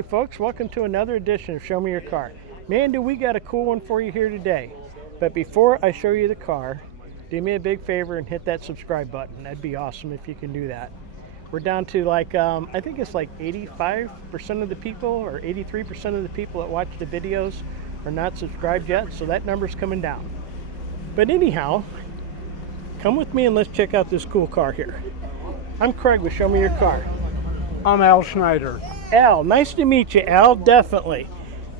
Hi folks, welcome to another edition of Show Me Your Car. Man, do we got a cool one for you here today. But before I show you the car, do me a big favor and hit that subscribe button. That'd be awesome if you can do that. We're down to like, I think it's like 85% of the people or 83% of the people that watch the videos are not subscribed yet, so that number's coming down. But anyhow, come with me and let's check out this cool car here. I'm Craig with Show Me Your Car. I'm Al Schneider. Al, nice to meet you, Al, definitely.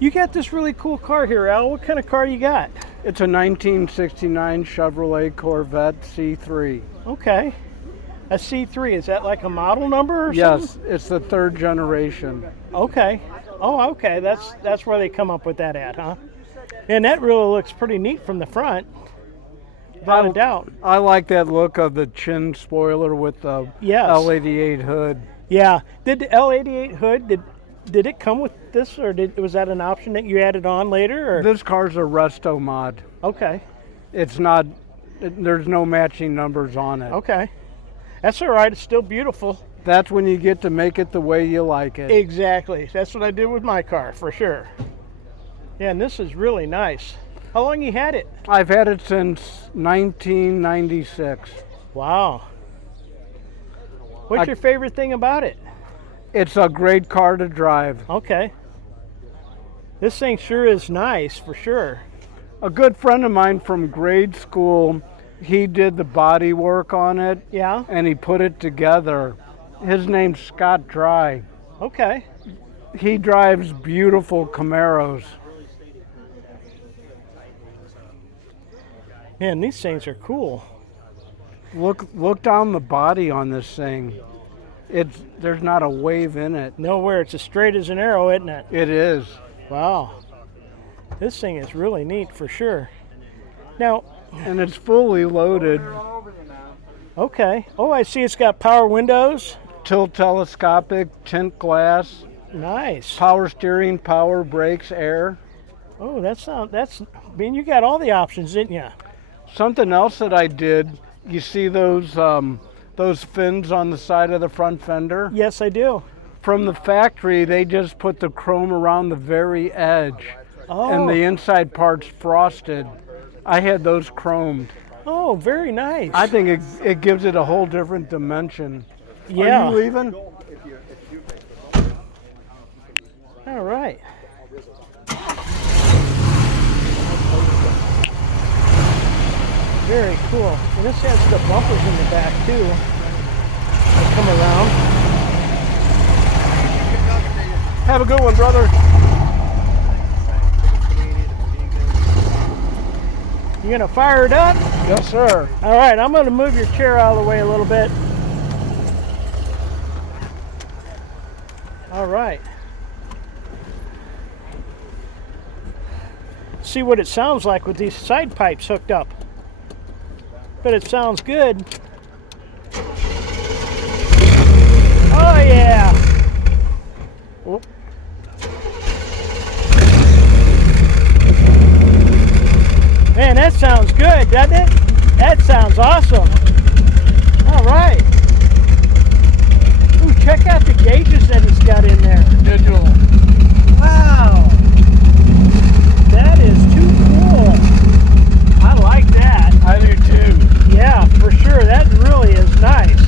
You got this really cool car here, Al. What kind of car you got? It's a 1969 Chevrolet Corvette C3. Okay. A C3, is that like a model number or something? Yes, it's the third generation. Okay. Oh, okay. That's where they come up with that at, huh? And that really looks pretty neat from the front. Without a doubt. I like that look of the chin spoiler with the L88 hood. Yeah. Did the L88 hood, did it come with this, or was that an option that you added on later? Or? This car's a resto mod. Okay. It's not, there's no matching numbers on it. Okay. That's all right. It's still beautiful. That's when you get to make it the way you like it. Exactly. That's what I did with my car, for sure. Yeah, and this is really nice. How long you had it? I've had it since 1996. Wow. What's your favorite thing about it? It's a great car to drive. Okay. This thing sure is nice, for sure. A good friend of mine from grade school, he did the body work on it. Yeah? And he put it together. His name's Scott Dry. Okay. He drives beautiful Camaros. Man, these things are cool. Look down the body on this thing. There's not a wave in it. Nowhere. It's as straight as an arrow, isn't it? It is. Wow. This thing is really neat for sure. Now, and it's fully loaded. Okay. Oh, I see it's got power windows. Tilt telescopic, tint glass. Nice. Power steering, power brakes, air. Oh, I mean, you got all the options, didn't you? Something else that I did, you see those fins on the side of the front fender? Yes, I do. From the factory, they just put the chrome around the very edge. Oh. And the inside part's frosted. I had those chromed. Oh, very nice. I think it gives it a whole different dimension. Yeah. Are you leaving? All right. Very cool. And this has the bumpers in the back too. They come around. Have a good one, brother. You gonna fire it up? Yes, sir. All right, I'm gonna move your chair out of the way a little bit. All right. See what it sounds like with these side pipes hooked up. But it sounds good. Oh yeah. Whoop. Man, that sounds good, doesn't it? That sounds awesome. All right. Ooh, check out the gauges that it's got in there. Digital. Wow. That is too cool. I like that. I do too. Yeah, for sure. That really is nice.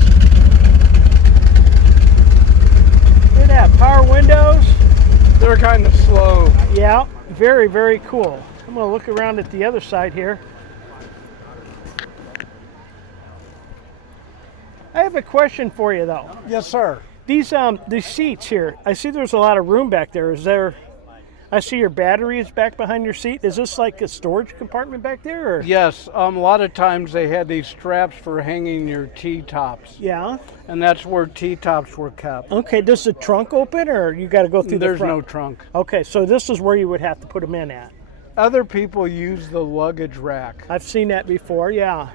Look at that. Power windows. They're kind of slow. Yeah, very, very cool. I'm going to look around at the other side here. I have a question for you, though. Yes, sir. These seats here, I see there's a lot of room back there. I see your battery is back behind your seat. Is this like a storage compartment back there? Or? Yes, a lot of times they had these straps for hanging your T-tops. Yeah. And that's where T-tops were kept. Okay, does the trunk open, or you got to go through the front? There's no trunk. Okay, so this is where you would have to put them in at. Other people use the luggage rack. I've seen that before, yeah.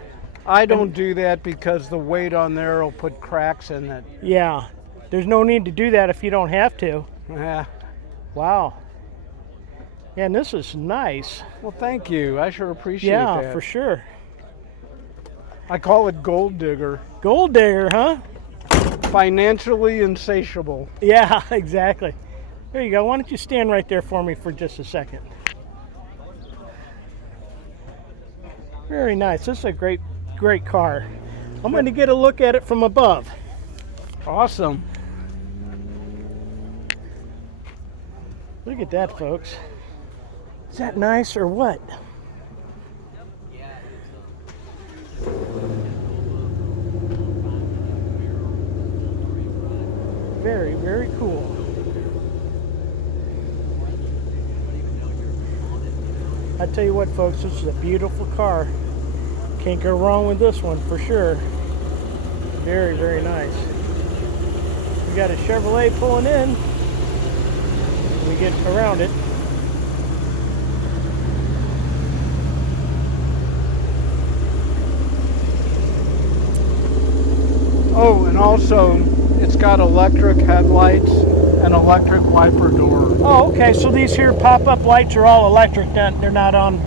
I don't do that because the weight on there will put cracks in it. Yeah, there's no need to do that if you don't have to. Yeah. Wow. Yeah, and this is nice. Well, thank you. I sure appreciate that. Yeah, for sure. I call it gold digger. Gold digger, huh? Financially insatiable. Yeah, exactly. There you go. Why don't you stand right there for me for just a second? Very nice. This is a great car. I'm going to get a look at it from above. Awesome. Look at that, folks. Is that nice or what? Very, very cool. I tell you what, folks, this is a beautiful car. Can't go wrong with this one for sure. Very, very nice. We got a Chevrolet pulling in. We get around it. Oh, and also it's got electric headlights and electric wiper door. Oh, okay. So these here pop-up lights are all electric. They're not on.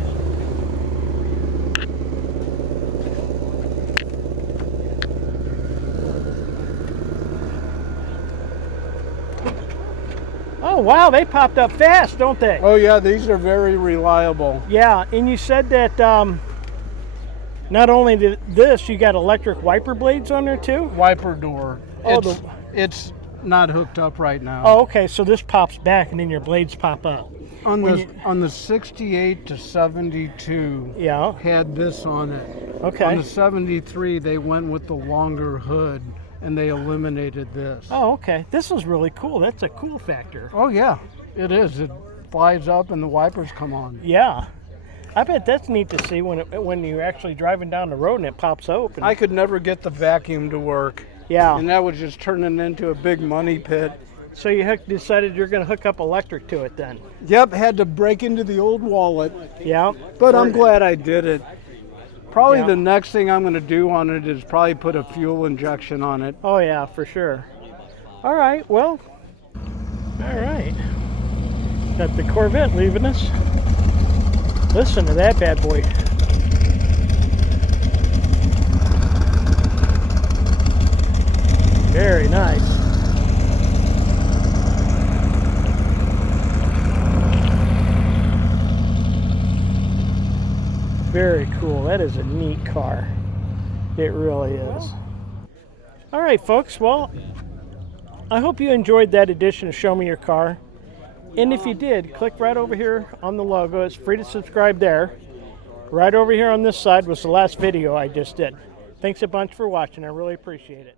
Oh, wow. They popped up fast, don't they? Oh yeah, these are very reliable. Yeah, and you said that not only this, you got electric wiper blades on there too? Wiper door. Oh, It's not hooked up right now. Oh, okay. So this pops back, and then your blades pop up. On the 68 to 72, Yeah. had this on it. Okay. On the 73, they went with the longer hood, and they eliminated this. Oh, okay. This is really cool. That's a cool factor. Oh yeah, it is. It flies up, and the wipers come on. Yeah. I bet that's neat to see when you're actually driving down the road and it pops open. I could never get the vacuum to work. Yeah. And that was just turning into a big money pit. So you decided you're going to hook up electric to it then? Yep, had to break into the old wallet. Yeah. But I'm glad I did it. Probably Yeah. the next thing I'm going to do on it is probably put a fuel injection on it. Oh yeah, for sure. All right, well, all right. Got the Corvette leaving us. Listen to that bad boy. Very nice. Very cool. That is a neat car. It really is. All right, folks. Well, I hope you enjoyed that edition of Show Me Your Car. And if you did, click right over here on the logo. It's free to subscribe there. Right over here on this side was the last video I just did. Thanks a bunch for watching. I really appreciate it.